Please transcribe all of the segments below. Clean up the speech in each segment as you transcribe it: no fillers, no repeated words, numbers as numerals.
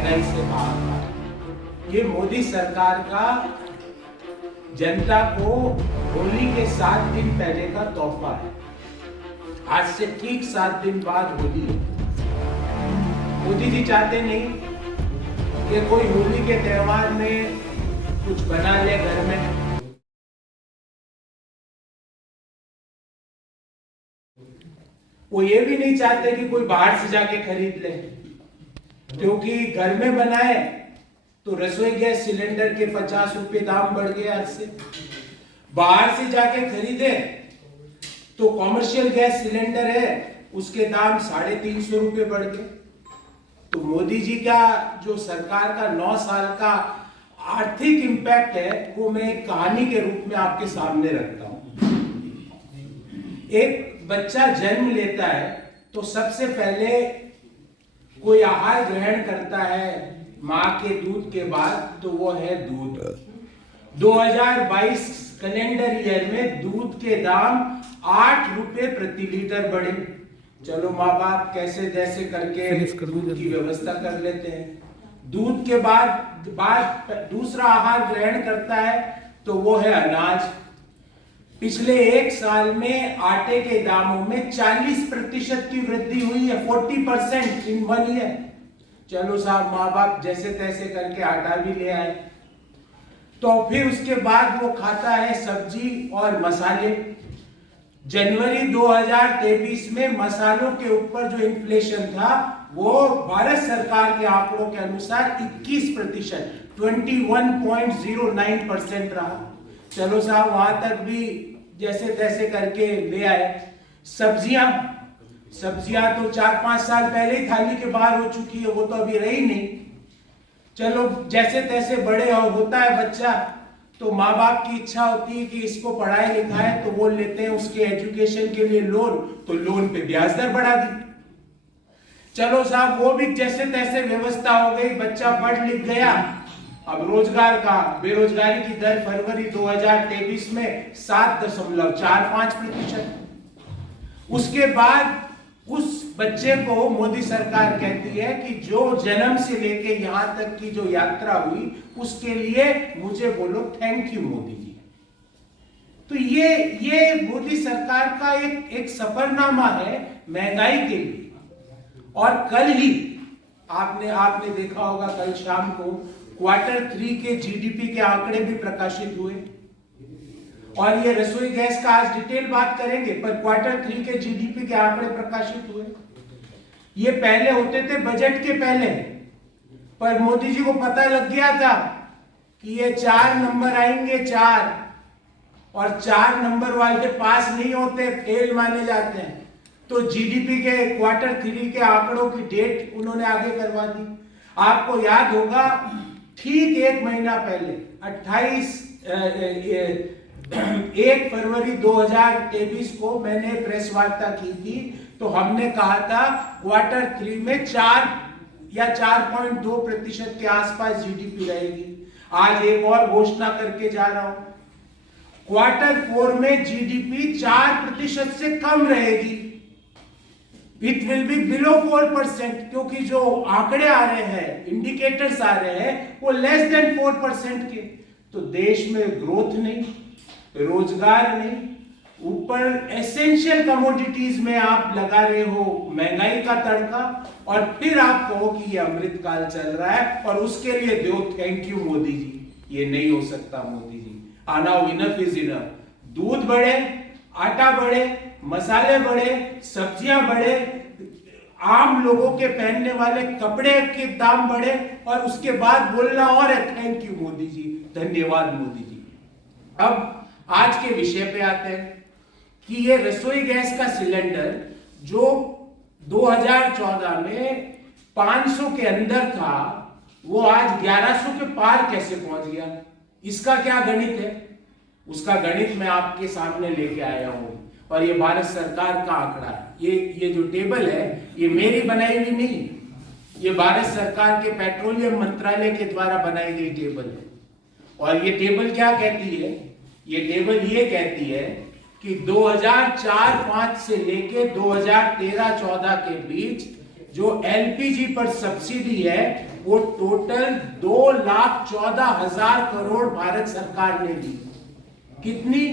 महंगाई से बाहर। ये मोदी सरकार का जनता को होली के 7 दिन पहले का तोहफा है। आज से ठीक 7 दिन बाद होली है। मोदी जी चाहते नहीं कि कोई होली के त्योहार में कुछ बना ले घर में। वो ये भी नहीं चाहते कि कोई बाहर से जाके खरीद ले, क्योंकि घर में बनाए तो रसोई गैस सिलेंडर के 50 रुपए दाम बढ़ गए आज से। बाहर से जाके खरीदे तो कॉमर्शियल गैस सिलेंडर है उसके दाम 350 रुपए बढ़ गए। तो मोदी जी का जो सरकार का 9 साल का आर्थिक इंपैक्ट है वो मैं एक कहानी के रूप में आपके सामने रखता हूं। एक बच्चा जन्म लेता है तो सबसे पहले कोई आहार ग्रहण करता है मां के दूध के बाद, तो वो है दूध। 2022 कैलेंडर ईयर में दूध के दाम 8 रुपए प्रति लीटर बढ़े। चलो माँ बाप कैसे जैसे करके दूध की व्यवस्था कर लेते हैं। दूध के बाद दूसरा आहार ग्रहण करता है तो वो है अनाज। पिछले 1 साल में आटे के दामों में 40% की वृद्धि हुई है, 40% इन 1 ईयर। चलो साहब माँ बाप जैसे तैसे करके आटा भी ले आए। तो फिर उसके बाद वो खाता है सब्जी और मसाले। जनवरी 2023 में मसालों के ऊपर जो इन्फ्लेशन था वो भारत सरकार के आंकड़ों के अनुसार 21%, 21.09% रहा। चलो साहब वहां तक भी जैसे तैसे करके ले आए। सब्जियां तो 4-5 साल पहले ही थाली के बाहर हो चुकी है, वो तो अभी रही नहीं। चलो जैसे तैसे बड़े होता है बच्चा तो माँ बाप की इच्छा होती है कि इसको पढ़ाए लिखाए, तो वो लेते हैं उसके एजुकेशन के लिए लोन, तो लोन पे ब्याज दर बढ़ा दी। चलो साहब वो भी जैसे तैसे व्यवस्था हो गई, बच्चा पढ़ लिख गया। अब रोजगार का बेरोजगारी की दर फरवरी 2023 में 7.45%। उसके बाद उस बच्चे को मोदी सरकार कहती है कि जो जन्म से लेके यहां तक की जो यात्रा हुई उसके लिए मुझे बोलो थैंक यू मोदी जी। तो ये मोदी सरकार का एक सफरनामा है महंगाई के लिए। और कल ही आपने देखा होगा कल शाम को Q3 के जीडीपी के आंकड़े भी प्रकाशित हुए। और ये रसोई गैस का आज डिटेल बात करेंगे, पर Q3 के जीडीपी के आंकड़े प्रकाशित हुए। ये पहले होते थे बजट के पहले, पर मोदी जी को पता लग गया था कि ये 4 नंबर आएंगे 4, और 4 नंबर वाले पास नहीं होते, फेल माने जाते हैं। तो जीडीपी के Q3 के आंकड़ों की डेट उन्होंने आगे करवा दी। आपको याद होगा ठीक 1 महीना पहले 1 फरवरी 2023 को मैंने प्रेस वार्ता की थी, तो हमने कहा था Q3 में 4 या 4.2% के आसपास जीडीपी रहेगी। आज एक और घोषणा करके जा रहा हूं, Q4 में जीडीपी 4% से कम रहेगी। इट विल बी बिलो 4%, क्योंकि जो आंकड़े आ रहे हैं, इंडिकेटर्स आ रहे हैं, वो लेस देन 4% के। तो देश में ग्रोथ नहीं, रोजगार नहीं, ऊपर एसेंशियल कमोडिटीज में आप लगा रहे हो महंगाई का तड़का, और फिर आप कहो कि ये अमृतकाल चल रहा है और उसके लिए दो थैंक यू मोदी जी। ये नहीं हो सकता Modi ji. Now enough is enough. दूध बढ़े, आटा बढ़े, मसाले बढ़े, सब्जियां बढ़े, आम लोगों के पहनने वाले कपड़े के दाम बढ़े, और उसके बाद बोलना और है थैंक यू मोदी जी, धन्यवाद मोदी जी। अब आज के विषय पे आते हैं कि ये रसोई गैस का सिलेंडर जो 2014 में 500 के अंदर था, वो आज 1100 के पार कैसे पहुंच गया? इसका क्या गणित है? उसका गणित मैं आपके सामने लेके आया हूं, और ये भारत सरकार का आंकड़ा है। ये जो टेबल है ये मेरी बनाई हुई नहीं, ये भारत सरकार के पेट्रोलियम मंत्रालय के द्वारा बनाई गई टेबल है। और ये टेबल क्या कहती है? ये टेबल ये कहती है कि 2004-05 से लेके 2013-14 के बीच जो एलपीजी पर सब्सिडी है वो टोटल 2,14,000 करोड़ भारत सरकार ने दी। कितनी?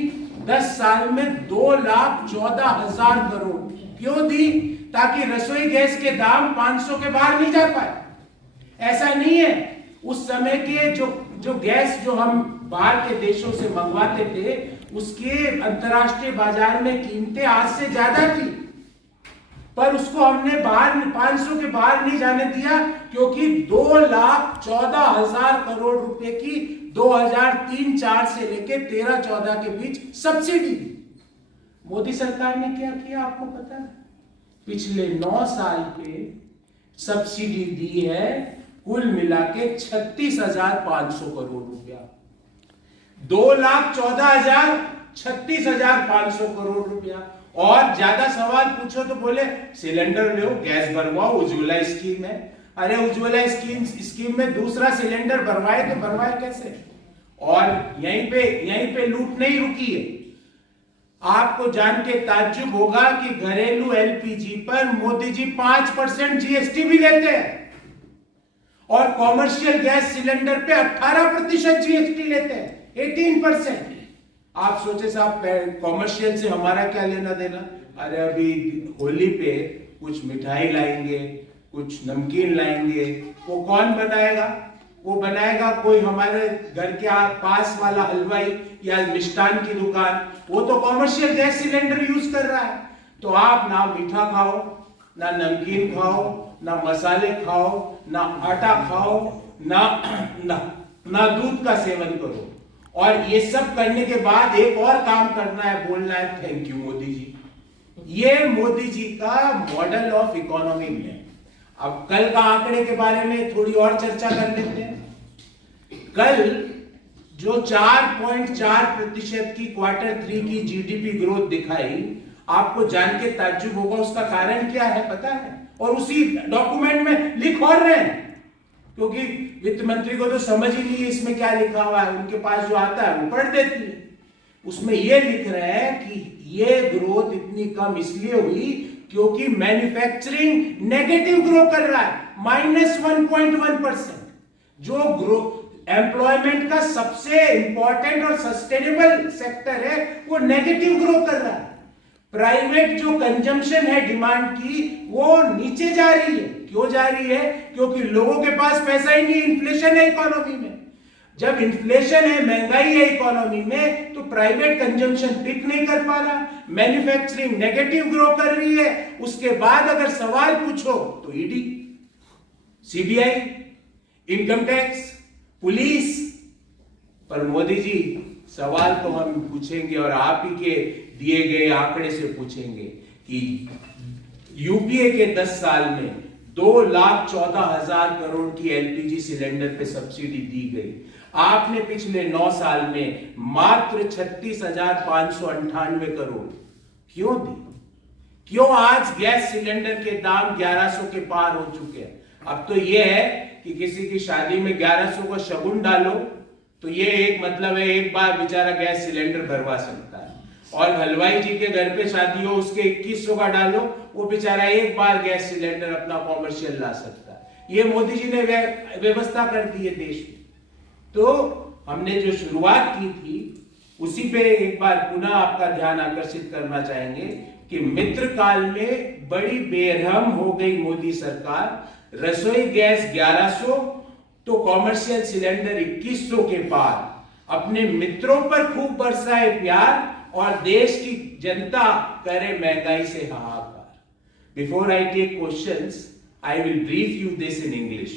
10 साल में 2,14,000 करोड़। क्यों दी? ताकि रसोई गैस के दाम 500 के बाहर नहीं जा पाए। ऐसा नहीं है, उस समय के जो गैस जो हम बाहर के देशों से मंगवाते थे उसके अंतरराष्ट्रीय बाजार में कीमतें आज से ज्यादा थी, पर उसको हमने बाहर 500 के बाहर नहीं जाने दिया, क्योंकि 2,14,000 करोड़ रुपए की 2003-4 से लेके 13-14 के बीच सब्सिडी दी। मोदी सरकार ने क्या किया आपको पता है? पिछले 9 साल पे सब्सिडी दी है कुल मिला के 36,500 करोड़ रुपया। 2,14,000, 36,500 करोड़ रुपया। और ज्यादा सवाल पूछो तो बोले सिलेंडर लो, गैस भरवाओ, उज्ज्वला स्कीम है। अरे उज्ज्वला स्कीम में दूसरा सिलेंडर भरवाए तो भरवाए कैसे? और यहीं पे लूट नहीं रुकी है। आपको जान के ताज्जुब होगा कि घरेलू एलपीजी पर मोदी जी 5% जीएसटी भी लेते हैं और कॉमर्शियल गैस सिलेंडर पे 18% जीएसटी लेते हैं, 18%। आप सोचे साहब कॉमर्शियल से हमारा क्या लेना देना? अरे अभी होली पे कुछ मिठाई लाएंगे, कुछ नमकीन लाएंगे, वो कौन बनाएगा? वो बनाएगा कोई हमारे घर के पास वाला हलवाई या मिष्ठान की दुकान। वो तो कॉमर्शियल गैस सिलेंडर यूज कर रहा है। तो आप ना मीठा खाओ, ना नमकीन खाओ, ना मसाले खाओ, ना आटा खाओ, ना दूध का सेवन करो। और ये सब करने के बाद एक और काम करना है, बोलना है थैंक यू मोदी जी। ये मोदी जी का मॉडल ऑफ इकोनॉमी है। अब कल का आंकड़े के बारे में थोड़ी और चर्चा कर लेते हैं। कल जो 4.4% की Q3 की जीडीपी ग्रोथ दिखाई, आपको जान के ताज्जुब होगा उसका कारण क्या है पता है? और उसी डॉक्यूमेंट में लिख और रहे हैं, क्योंकि वित्त मंत्री को तो समझ ही नहीं है इसमें क्या लिखा हुआ है, उनके पास जो आता है वो पढ़ देती है। उसमें ये लिख रहे हैं कि ये ग्रोथ इतनी कम इसलिए हुई क्योंकि मैन्युफैक्चरिंग नेगेटिव ग्रो कर रहा है, -1.1%। जो ग्रोथ एम्प्लॉयमेंट का सबसे इंपॉर्टेंट और सस्टेनेबल सेक्टर है वो नेगेटिव ग्रो कर रहा है। प्राइवेट जो कंजम्पशन है डिमांड की वो नीचे जा रही है। क्यों जा रही है? क्योंकि लोगों के पास पैसा ही नहीं, इन्फ्लेशन है इकोनॉमी में। जब इन्फ्लेशन है, महंगाई है इकोनॉमी में, तो प्राइवेट कंजम्पशन पिक नहीं कर पा रहा, मैन्युफैक्चरिंग नेगेटिव ग्रो कर रही है। उसके बाद अगर सवाल पूछो तो ED, CBI, income tax, police. पर मोदी जी सवाल तो हम पूछेंगे और आप ही के दिए गए आंकड़े से पूछेंगे कि यूपीए के 10 साल में 2,14,000 करोड़ की एलपीजी सिलेंडर पे सब्सिडी दी गई। आपने पिछले 9 साल में मात्र 36,598 करोड़ क्यों दी? क्यों आज गैस सिलेंडर के दाम 1100 के पार हो चुके हैं? अब तो यह है कि किसी की शादी में 1100 का शगुन डालो तो ये एक मतलब है एक बार बेचारा गैस सिलेंडर भरवा सकता है, और हलवाई जी के घर पे शादी हो उसके 2100 का डालो, वो बेचारा एक बार गैस सिलेंडर अपना कॉमर्शियल ला सकता है। ये मोदी जी ने व्यवस्था कर दी है देश में। तो हमने जो शुरुआत की थी उसी पे एक बार पुनः आपका ध्यान आकर्षित करना चाहेंगे कि मित्र काल में बड़ी बेरहम हो गई मोदी सरकार। रसोई गैस 1100 तो कॉमर्शियल सिलेंडर 2100 के पार अपने मित्रों पर खूब बरसाए प्यार और देश की जनता करे महंगाई से हाहाकार। Before I take questions, I will brief you this in English.